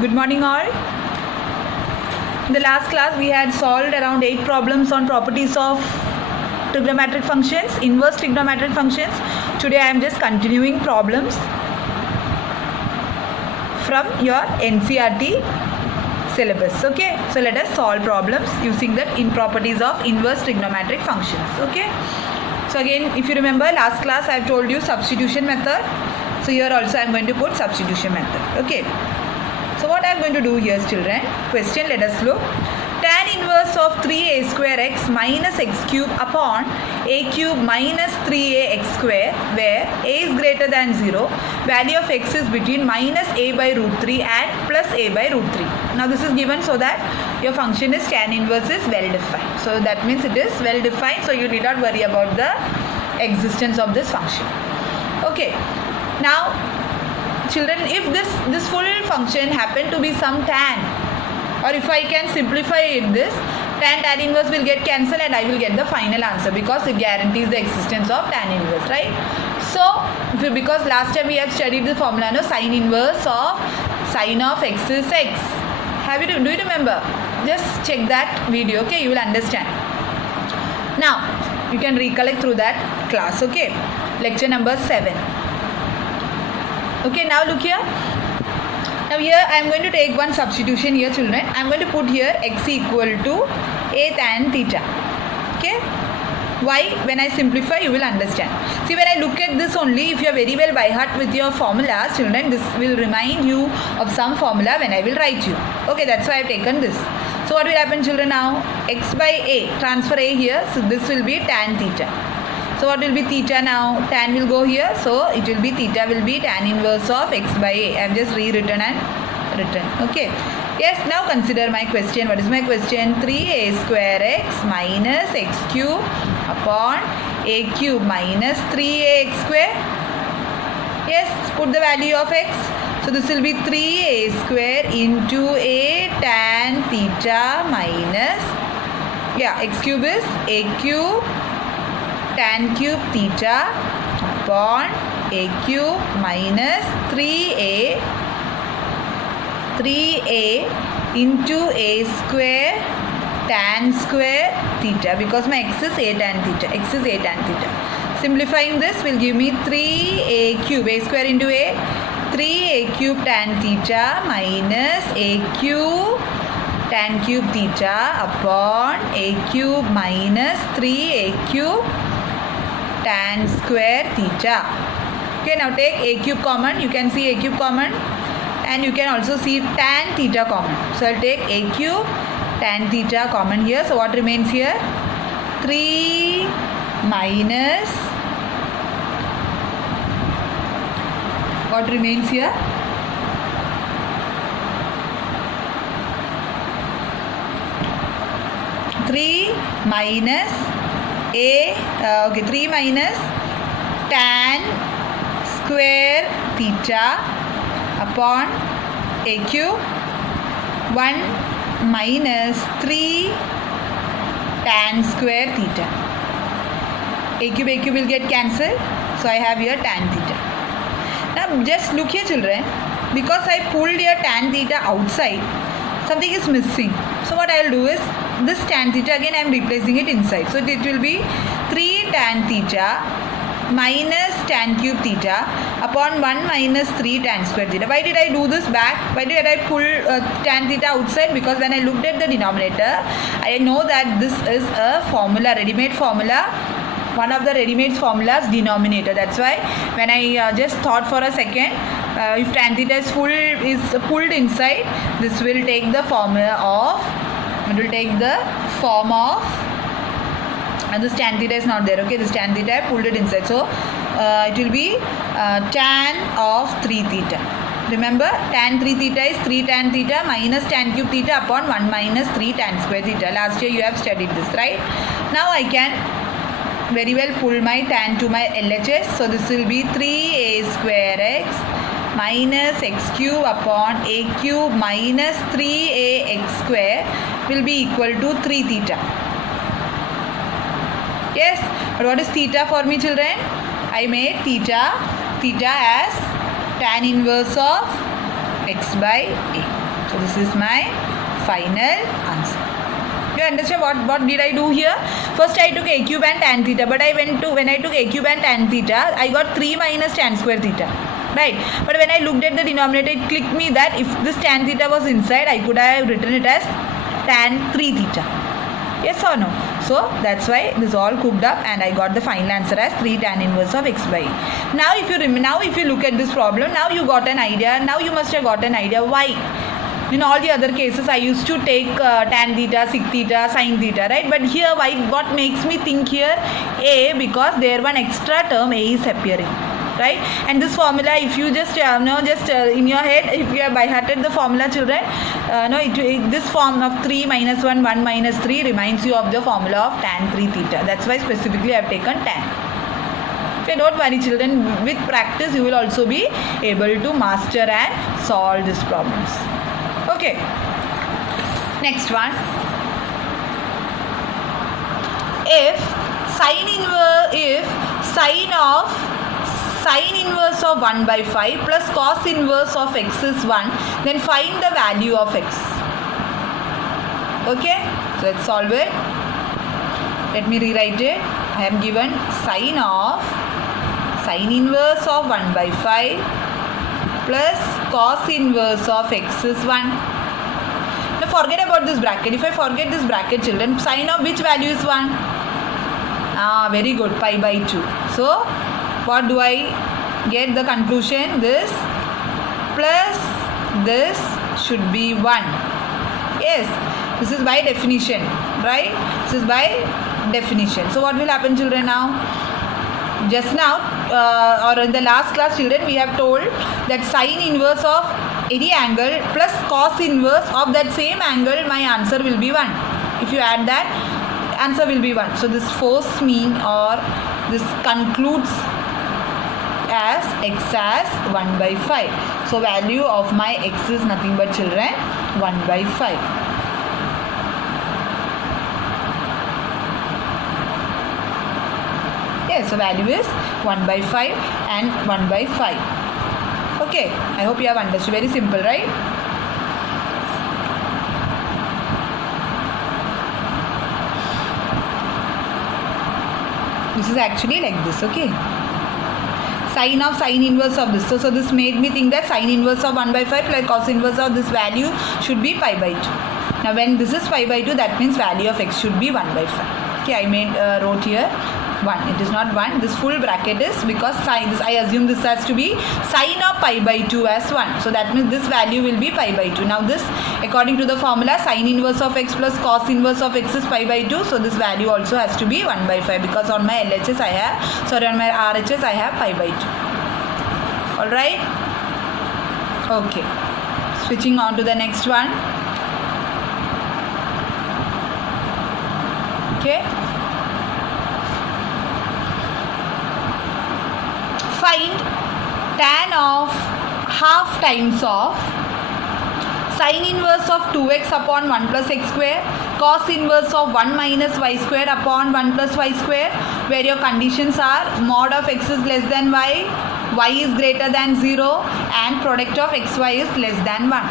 Good morning all. In the last class we had solved around 8 problems on properties of trigonometric functions, inverse trigonometric functions. Today I am just continuing problems from your NCERT syllabus. Okay, so let us solve problems using the properties of inverse trigonometric functions. Okay, so again, if you remember last class I have told you substitution method. So here also I am going to put substitution method. Okay, so what I am going to do here, children, question, let us look. Tan inverse of 3a square x minus x cube upon a cube minus 3a x square, where a is greater than 0, value of x is between minus a by root 3 and plus a by root 3. Now this is given so that your function is tan inverse is well defined. So that means it is well defined, so you need not worry about the existence of this function. Okay, now children, if this full function happen to be some tan, or if I can simplify it, this tan inverse will get cancelled and I will get the final answer, because it guarantees the existence of tan inverse, right? So because last time we have studied the formula, no, sine inverse of sine of x is x. Do you remember? Just check that video, okay? You will understand. Now you can recollect through that class. Okay, lecture number 7. Okay, now look here. Now here I am going to take one substitution here, children. I am going to put here x equal to a tan theta. Okay. Why? When I simplify, you will understand. See, when I look at this only, if you are very well by heart with your formulas, children, this will remind you of some formula when I will write you. Okay, that's why I have taken this. So what will happen, children, now? X by a, transfer a here. So this will be tan theta. So what will be theta now? Tan will go here. So it will be theta will be tan inverse of x by a. I have just rewritten and written. Okay. Yes, now consider my question. What is my question? 3a square x minus x cube upon a cube minus 3ax square. Yes, put the value of x. So this will be 3a square into a tan theta minus, x cube is a cube tan cube theta upon a cube minus 3a into a square tan square theta, because my x is a tan theta. X is a tan theta. Simplifying this will give me 3a cube, a square into a, 3a cube tan theta minus a cube tan cube theta upon a cube minus 3a cube tan square theta. Okay, now take a cube common. You can see a cube common, and you can also see tan theta common. So I'll take a cube tan theta common here. So what remains here? 3 minus, what remains here? Three minus tan square theta upon a cube, 1 minus 3 tan square theta. A cube will get cancelled. So I have here tan theta. Now just look here, children. Because I pulled here tan theta outside, something is missing. So what I will do is, this tan theta again I am replacing it inside. So it will be 3 tan theta minus tan cube theta upon 1 minus 3 tan square theta. Why did I do this back? Why did I pull tan theta outside? Because when I looked at the denominator, I know that this is a formula, ready-made formula, one of the ready-made formulas denominator. That's why when I just thought for a second, if tan theta is pulled inside, this will take the formula of, it will take the form of, and this tan theta is not there. Okay, this tan theta I pulled it inside. So it will be tan of 3 theta. Remember, tan 3 theta is 3 tan theta minus tan cube theta upon 1 minus 3 tan square theta. Last year you have studied this, right? Now I can very well pull my tan to my LHS. So this will be 3a square x minus x cube upon a cube minus 3ax square will be equal to 3 theta. Yes, but what is theta for me, children? I made theta as tan inverse of x by a. So this is my final answer. You understand what did I do here? First I took a cube and tan theta, but when I took a cube and tan theta, I got 3 minus tan square theta, right? But when I looked at the denominator, it clicked me that if this tan theta was inside, I could have written it as tan 3 theta. Yes or no? So that's why this all cooked up and I got the final answer as 3 tan inverse of x by a. Now if you look at this problem, now you got an idea. Now you must have got an idea why. In all the other cases, I used to take tan theta, sec theta, sin theta, right? But here, what makes me think here? A, because there one extra term A is appearing, right? And this formula, if you just in your head, if you have by hearted the formula, children, this form of 3 minus 1, 1 minus 3 reminds you of the formula of tan 3 theta. That's why specifically I have taken tan. Okay, don't worry, children. With practice, you will also be able to master and solve these problems. Okay, next one. If sine inverse of 1 by 5 plus cos inverse of x is 1, then find the value of x. Okay, so let's solve it. Let me rewrite it. I am given sine inverse of 1 by 5 plus cos inverse of x is 1. Now forget about this bracket. If I forget this bracket, children, sine of which value is 1? Very good, pi by 2. So what do I get the conclusion? This plus this should be 1. Yes, this is by definition, right? This is by definition. So what will happen, children, now? Just now or in the last class, children, we have told that sine inverse of any angle plus cos inverse of that same angle, my answer will be 1. If you add that, answer will be 1. So this forces me, or this concludes as x as 1 by 5. So value of my x is nothing but, children, 1 by 5. Yes, so value is 1 by 5 and 1 by 5. Okay, I hope you have understood. Very simple, right? This is actually like this, okay? Sine inverse of this. So this made me think that sine inverse of 1 by 5 plus cos inverse of this value should be pi by 2. Now when this is pi by 2, that means value of x should be 1 by 5. Okay, I wrote here 1. It is not 1. This full bracket is because I assume this has to be sine of pi by 2 as 1. So that means this value will be pi by 2. Now this, according to the formula, sine inverse of x plus cos inverse of x is pi by 2. So this value also has to be 1 by 5 because on my LHS on my RHS I have pi by 2. Alright? Okay. Switching on to the next one. Okay. Find tan of half times of sine inverse of 2x upon 1 plus x square, cos inverse of 1 minus y square upon 1 plus y square, where your conditions are mod of x is less than y is greater than 0, and product of xy is less than 1.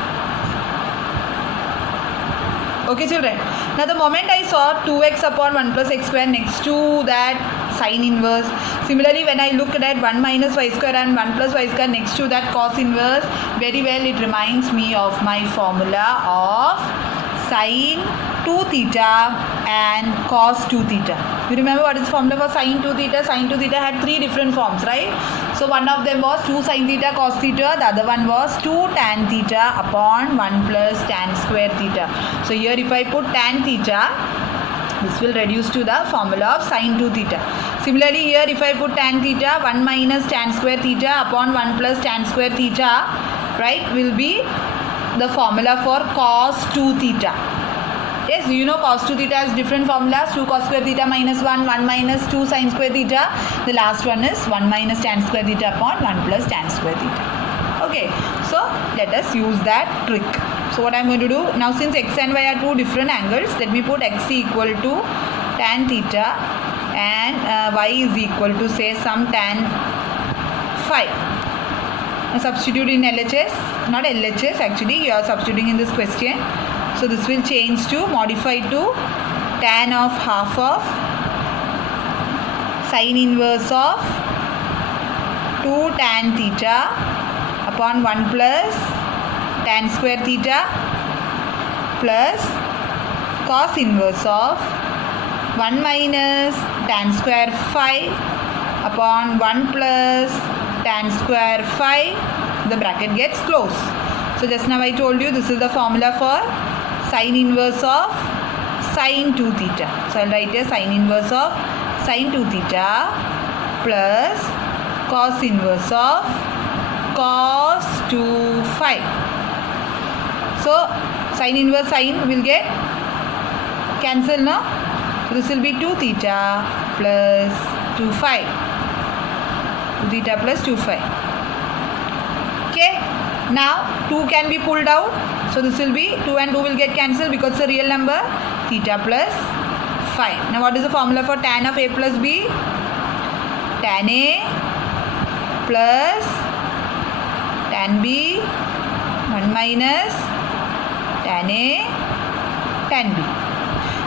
Okay, children. Now the moment I saw 2x upon 1 plus x square next to that sine inverse, similarly when I looked at 1 minus y square and 1 plus y square next to that cos inverse, very well it reminds me of my formula of sine 2 theta and cos 2 theta. You remember what is the formula for sine 2 theta? Sine 2 theta had 3 different forms, right? So one of them was 2 sine theta cos theta, the other one was 2 tan theta upon 1 plus tan square theta. So here if I put tan theta, this will reduce to the formula of sine 2 theta. Similarly here if I put tan theta, 1 minus tan square theta upon 1 plus tan square theta, right, will be the formula for cos 2 theta. Yes, you know cos 2 theta has different formulas. 2 cos square theta minus 1, 1 minus 2 sin square theta. The last one is 1 minus tan square theta upon 1 plus tan square theta. Okay, so let us use that trick. So what I am going to do, now since x and y are two different angles, let me put x equal to tan theta and y is equal to say some tan phi. Now substitute in LHS, not LHS actually, you are substituting in this question. So this will change to, modify to tan of half of sin inverse of 2 tan theta upon 1 plus tan square theta plus cos inverse of 1 minus tan square phi upon 1 plus tan square phi. The bracket gets closed. So just now I told you this is the formula for sin inverse of sin 2 theta. So I will write here sin inverse of sin 2 theta plus cos inverse of cos 2 phi. So sin inverse sin will get cancel, no? So this will be 2 theta plus 2 phi. 2 theta plus 2 phi. Okay. Now 2 can be pulled out. So this will be 2 and 2 will get cancelled because it's a real number. Theta plus phi. Now what is the formula for tan of a plus b? Tan a plus tan b 1 minus tan a tan b.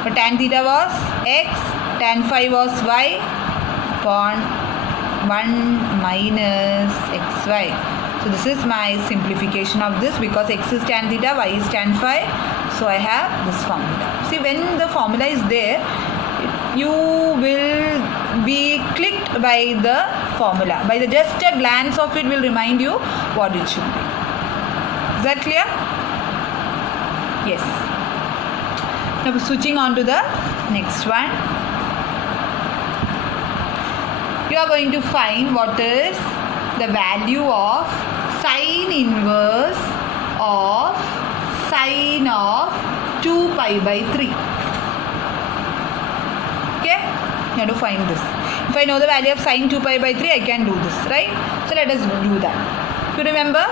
But tan theta was x, tan phi was y upon 1 minus xy. So this is my simplification of this because x is tan theta, y is tan phi. So I have this formula. See, when the formula is there, you will be clicked by the formula. By the just a glance of it will remind you what it should be. Is that clear? Yes. Now switching on to the next one. You are going to find what is the value of sin inverse of sin of 2 pi by 3. Okay? You have to find this. If I know the value of sin 2 pi by 3, I can do this, right? So let us do that. You remember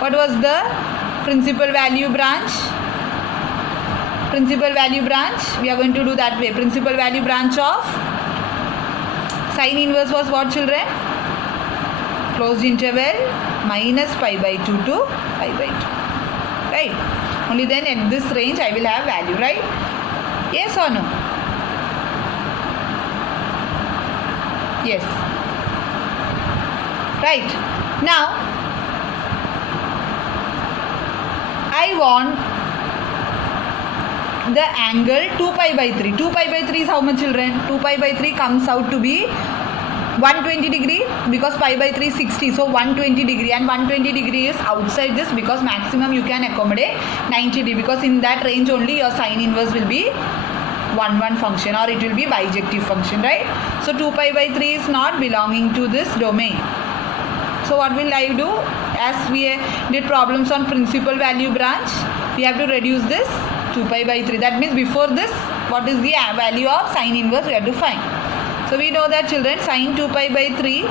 what was the principal value branch? Principal value branch, we are going to do that way. Principal value branch of sin inverse was what, children? Closed interval minus pi by 2 to pi by 2. Right? Only then at this range I will have value, right? Yes or no? Yes. Right. Now, I want the angle 2 pi by 3. 2 pi by 3 is how much, children? 2 pi by 3 comes out to be 120 degree because pi by 3 is 60. So 120 degree and 120 degree is outside this because maximum you can accommodate 90 degree because in that range only your sin inverse will be 1 function or it will be bijective function, right? So 2 pi by 3 is not belonging to this domain. So what will I do? As we did problems on principal value branch, we have to reduce this 2 pi by 3. That means before this, what is the value of sin inverse we have to find. So we know that, children, sin 2 pi by 3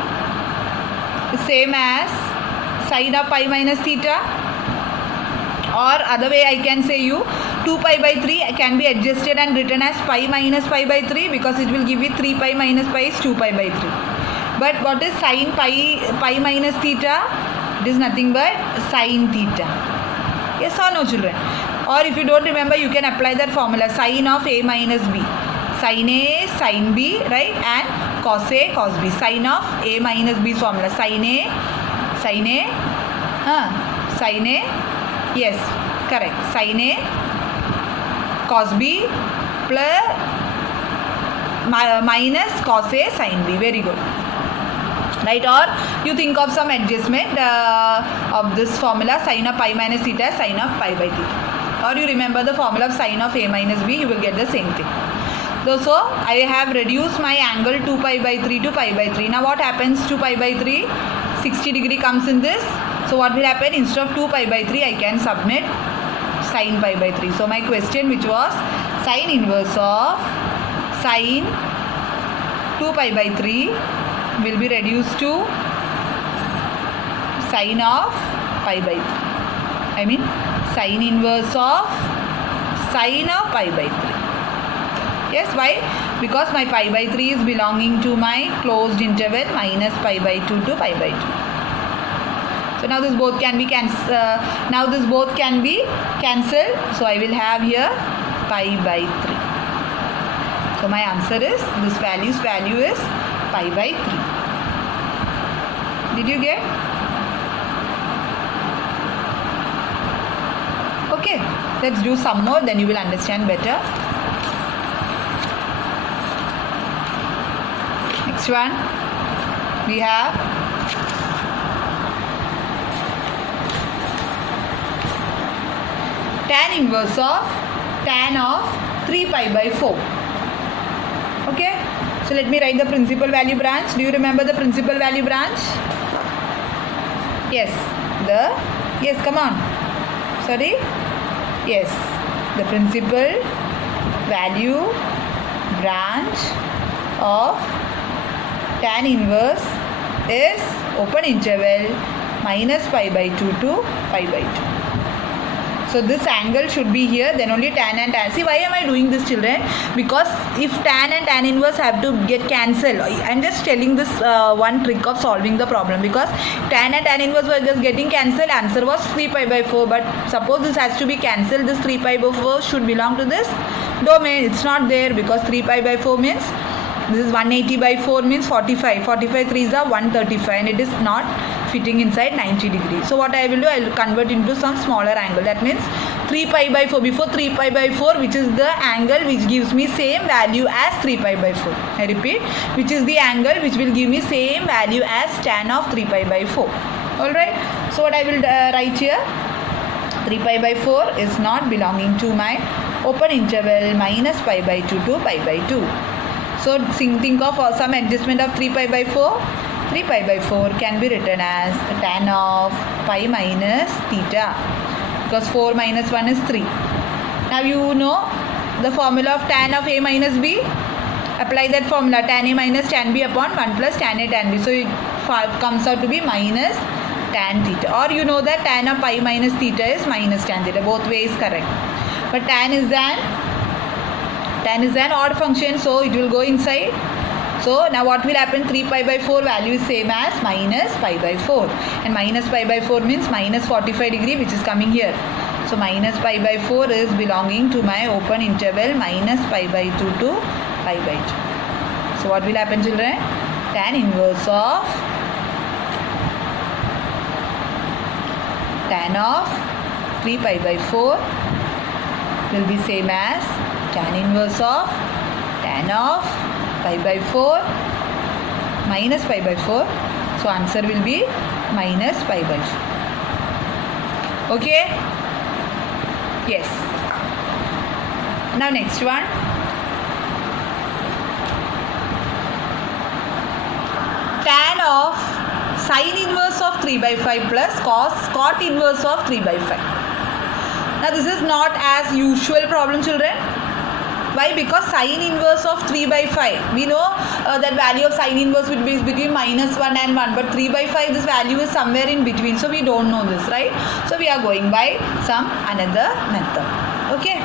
is same as sin of pi minus theta, or other way I can say you 2 pi by 3 can be adjusted and written as pi minus pi by 3 because it will give you 3 pi minus pi is 2 pi by 3. But what is sin pi minus theta? It is nothing but sin theta. Yes or no, children? Or if you don't remember, you can apply that formula, sin of a minus b. Sin a, sin b, right? And cos a, cos b. Sin of a minus b formula. Sin a, yes, correct. Sin a, cos b plus minus cos a, sin b. Very good. Right? Or you think of some adjustment of this formula, sin of pi minus theta, sin of pi by theta. Or you remember the formula of sin of a minus b, you will get the same thing. So I have reduced my angle 2 pi by 3 to pi by 3. Now what happens to pi by 3? 60 degree comes in this. So what will happen? Instead of 2 pi by 3, I can submit sin pi by 3. So my question, which was sin inverse of sin 2 pi by 3 will be reduced to sin of pi by 3. I mean sin inverse of sin of pi by 3. Yes, why? Because my pi by 3 is belonging to my closed interval minus pi by 2 to pi by 2. So now this both can be cancelled. So I will have here pi by 3. So my answer is, this value is pi by 3. Did you get? Okay, let's do some more, then you will understand better. Next one, we have tan inverse of tan of 3 pi by 4. Okay, so let me write the principal value branch. Do you remember the principal value branch? Yes, come on. Sorry? Yes, the principal value branch of tan inverse is open interval minus pi by 2 to pi by 2. So this angle should be here, then only tan and tan. See, why am I doing this, children? Because if tan and tan inverse have to get cancelled, I'm just telling this one trick of solving the problem, because tan and tan inverse were just getting cancelled, answer was 3 pi by 4, but suppose this has to be cancelled, this 3 pi by 4 should belong to this domain. It's not there, because 3 pi by 4 means, this is 180 by 4 means 45. 45 3s are 135, and it is not fitting inside 90 degrees. So what I will do, I will convert into some smaller angle. That means 3 pi by 4, before 3 pi by 4, which is the angle which gives me same value as 3 pi by 4. I repeat, which is the angle which will give me same value as tan of 3 pi by 4. Alright, so what I will write here, 3 pi by 4 is not belonging to my open interval minus pi by 2 to pi by 2. So think of some adjustment of 3 pi by 4. 3 pi by 4 can be written as tan of pi minus theta, because 4 minus 1 is 3. Now you know the formula of tan of a minus b. Apply that formula, tan a minus tan b upon 1 plus tan a tan b. So it comes out to be minus tan theta. Or you know that tan of pi minus theta is minus tan theta. Both ways correct. But tan is an odd function, so it will go inside. So now what will happen, 3 pi by 4 value is same as minus pi by 4, and minus pi by 4 means minus 45 degree, which is coming here. So minus pi by 4 is belonging to my open interval minus pi by 2 to pi by 2. So what will happen, children? Tan inverse of tan of 3 pi by 4 will be same as tan inverse of tan of pi by 4 minus pi by 4. So answer will be minus pi by 4. Okay? Yes. Now next one. Tan of sine inverse of 3 by 5 plus cot inverse of 3 by 5. Now this is not as usual problem, children. Why? Because sine inverse of 3 by 5. We know that value of sine inverse would be between minus 1 and 1. But 3 by 5, this value is somewhere in between. So we don't know this, right? So we are going by some another method. Okay.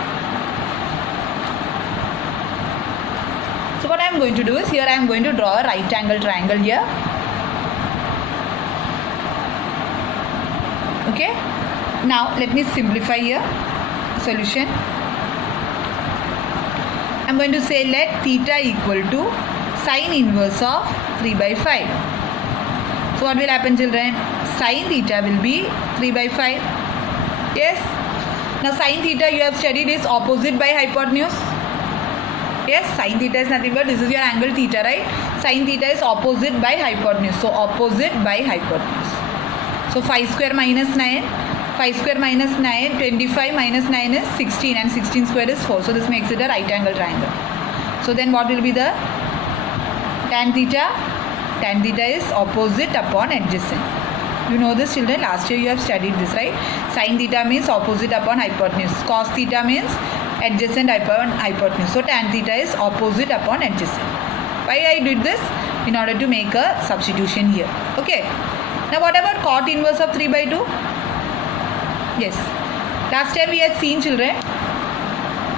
So what I am going to do is, here I am going to draw a right angle triangle here. Okay. Now let me simplify here. Solution. I am going to say let theta equal to sine inverse of 3 by 5. So what will happen, children? Sine theta will be 3 by 5. Yes. Now sine theta you have studied is opposite by hypotenuse. Yes, sine theta is nothing but this is your angle theta, right? Sine theta is opposite by hypotenuse. So opposite by hypotenuse. So 5 square minus 9. 5 square minus 9, 25 minus 9 is 16, and 16 square is 4. So this makes it a right angle triangle. So then what will be the tan theta? Tan theta is opposite upon adjacent. You know this, children. Last year you have studied this, right? Sin theta means opposite upon hypotenuse. Cos theta means adjacent upon hypotenuse. So tan theta is opposite upon adjacent. Why I did this? In order to make a substitution here. Okay. Now what about cot inverse of 3 by 2? Yes. Last time we had seen, children,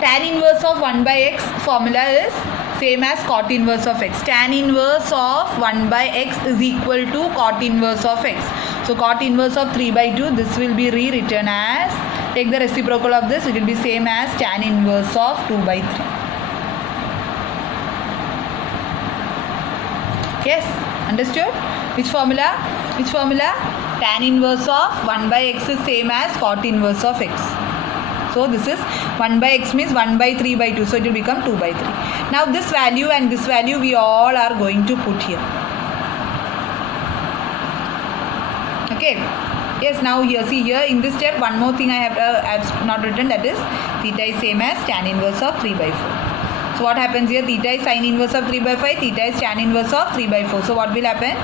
tan inverse of 1 by x formula is same as cot inverse of x. Tan inverse of 1 by x is equal to cot inverse of x. So cot inverse of 3 by 2, this will be rewritten as, take the reciprocal of this, it will be same as tan inverse of 2 by 3. Yes, understood? Which formula? Which formula? Tan inverse of 1 by x is same as cot inverse of x. So this is 1 by x means 1 by 3 by 2. So it will become 2 by 3. Now this value and this value we all are going to put here. Okay. Yes, now here, see here in this step one more thing I have not written, that is theta is same as tan inverse of 3 by 4. So what happens here? Theta is sin inverse of 3 by 5. Theta is tan inverse of 3 by 4. So what will happen?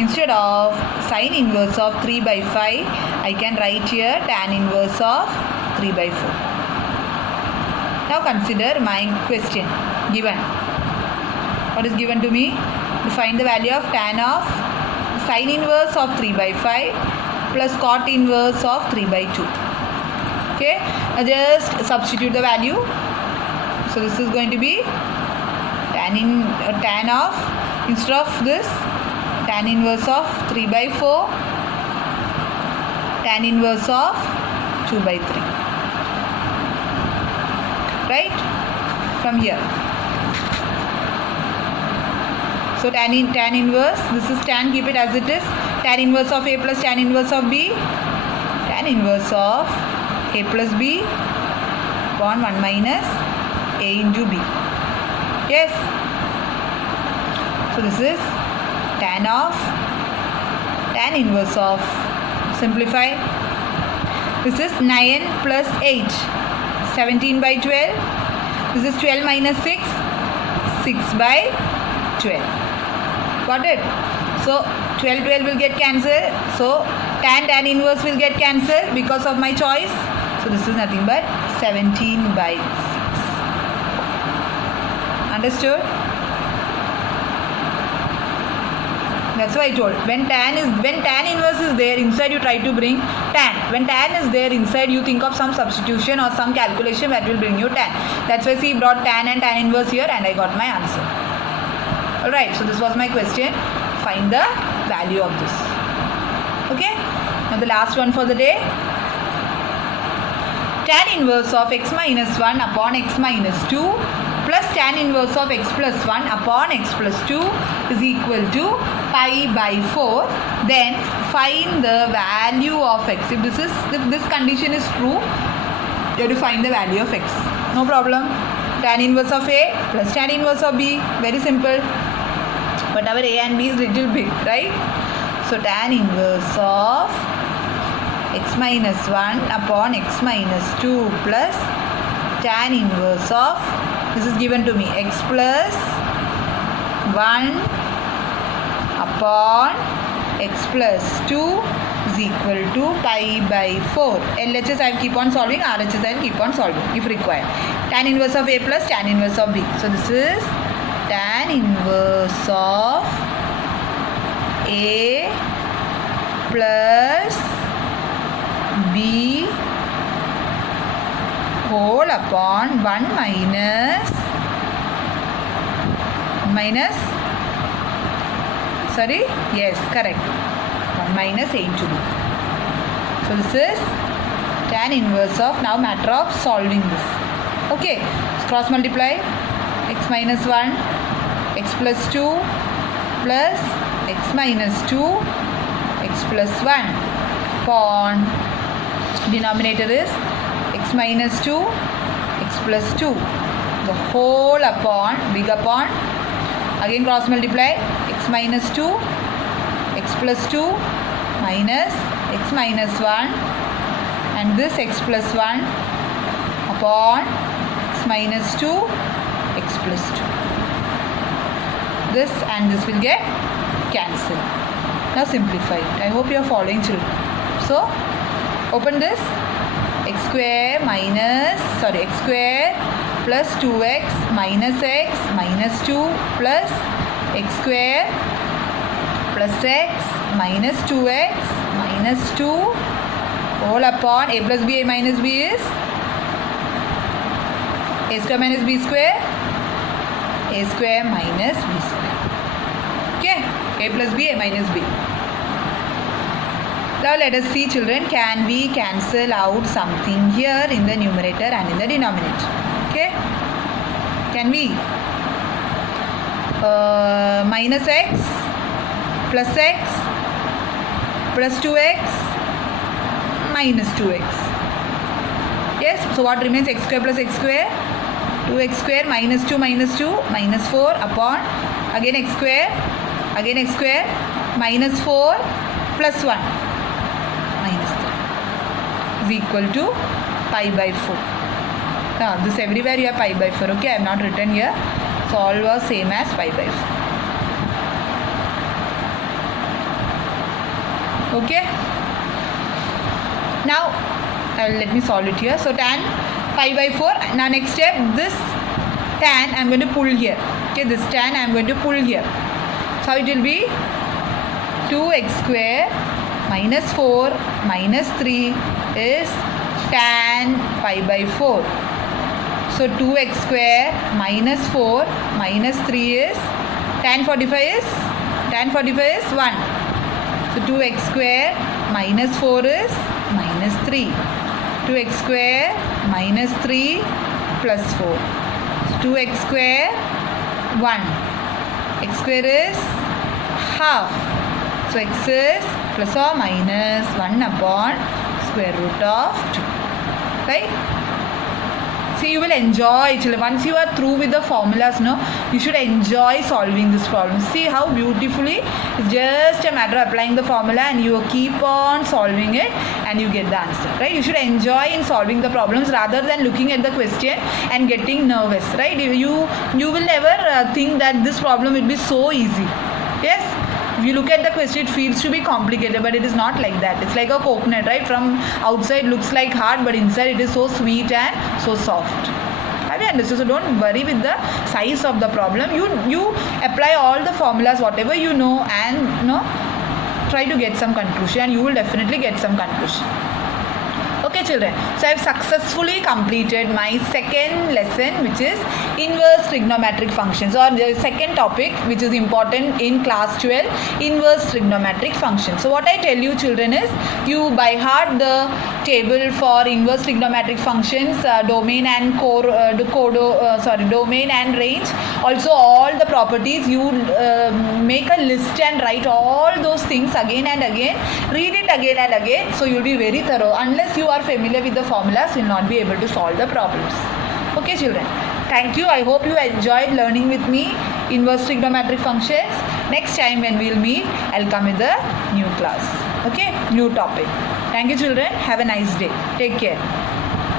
Instead of sin inverse of 3 by 5, I can write here tan inverse of 3 by 4. Now consider my question given. What is given to me? To find the value of tan of sin inverse of 3 by 5 plus cot inverse of 3 by 2. Okay, now just substitute the value. So this is going to be tan of, instead of this, tan inverse of 3 by 4, tan inverse of 2 by 3. Right? From here. So tan inverse, this is tan, keep it as it is. Tan inverse of A plus tan inverse of B. Tan inverse of A plus B upon 1 minus A into B. Yes. So this is tan inverse of, simplify. This is 9 plus 8. 17 by 12. This is 12 minus 6. 6 by 12. Got it? So 12 will get cancelled. So tan inverse will get cancelled because of my choice. So this is nothing but 17 by 6. Understood? That's why I told. When tan inverse is there, inside you try to bring tan. When tan is there inside, you think of some substitution or some calculation that will bring you tan. That's why see, brought tan and tan inverse here and I got my answer. Alright, so this was my question. Find the value of this. Okay? Now the last one for the day. Tan inverse of x minus 1 upon x minus 2 plus tan inverse of x plus 1 upon x plus 2 is equal to pi by 4. Then find the value of x. If this condition is true, you have to find the value of x. No problem. Tan inverse of A plus tan inverse of B. Very simple. But our A and B is little big, right? So tan inverse of x minus 1 upon x minus 2 plus tan inverse of, this is given to me, x plus 1 upon x plus 2 is equal to pi by 4. LHS I will keep on solving, RHS I will keep on solving if required. Tan inverse of A plus tan inverse of B. So this is tan inverse of A plus B whole upon 1 sorry, yes, correct, 1 minus A into B. So this is tan inverse of, now matter of solving this. Okay, so cross multiply x minus 1, x plus 2 plus x minus 2, x plus 1 upon denominator is x minus 2, x plus 2, the whole upon, big upon, again cross multiply x minus 2, x plus 2 minus x minus 1 and this x plus 1 upon x minus 2, x plus 2. This and this will get cancelled. Now simplify it. I hope you are following, children. So open this, x square plus 2x minus x minus 2 plus x square plus x minus 2x minus 2 whole upon A plus B, A minus B is A square minus B square, A square minus B square. Okay, A plus B, A minus B. Now let us see, children, can we cancel out something here in the numerator and in the denominator? Okay, can we? Minus x plus 2x minus 2x. Yes, so what remains? X square plus x square, 2x square minus 2 minus 4 upon again x square minus 4 plus 1 minus 3 is equal to pi by 4. Now this everywhere you have pi by 4. Okay, I have not written here. So all was same as pi by 4. Okay. Now let me solve it here. So tan pi by 4. Now next step, this tan I am going to pull here. Okay, this tan I am going to pull here. So it will be 2x square minus 4 minus 3 is tan pi by 4. So 2x square minus 4 minus 3 is tan 45 is 1. So 2x square minus 4 is minus 3. 2x square minus 3 plus 4. So 2x square 1. X square is half. So x is plus or minus 1 upon square root of 2. Right? See, you will enjoy children. Once you are through with the formulas, no, you should enjoy solving this problem. See how beautifully it's just a matter of applying the formula and you keep on solving it and you get the answer, right? You should enjoy in solving the problems rather than looking at the question and getting nervous, right? You will never think that this problem will be so easy. Yes, if you look at the question, it feels to be complicated, but it is not like that. It's like a coconut, right? From outside looks like hard, but inside it is so sweet and so soft. Have you understood? So don't worry with the size of the problem. You apply all the formulas, whatever you know, and try to get some conclusion, and you will definitely get some conclusion. Okay, children, so I have successfully completed my second lesson, which is inverse trigonometric functions, or the second topic which is important in class 12, inverse trigonometric functions. So what I tell you, children, is you by heart the table for inverse trigonometric functions, domain and domain and range, also all the properties. You make a list and write all those things again and again, read it again and again, so you will be very thorough. Unless you are familiar with the formulas, you will not be able to solve the problems. Okay, children, thank you. I hope you enjoyed learning with me inverse trigonometric functions. Next time when we will meet, I will come with a new class. Okay, new topic. Thank you, children. Have a nice day. Take care.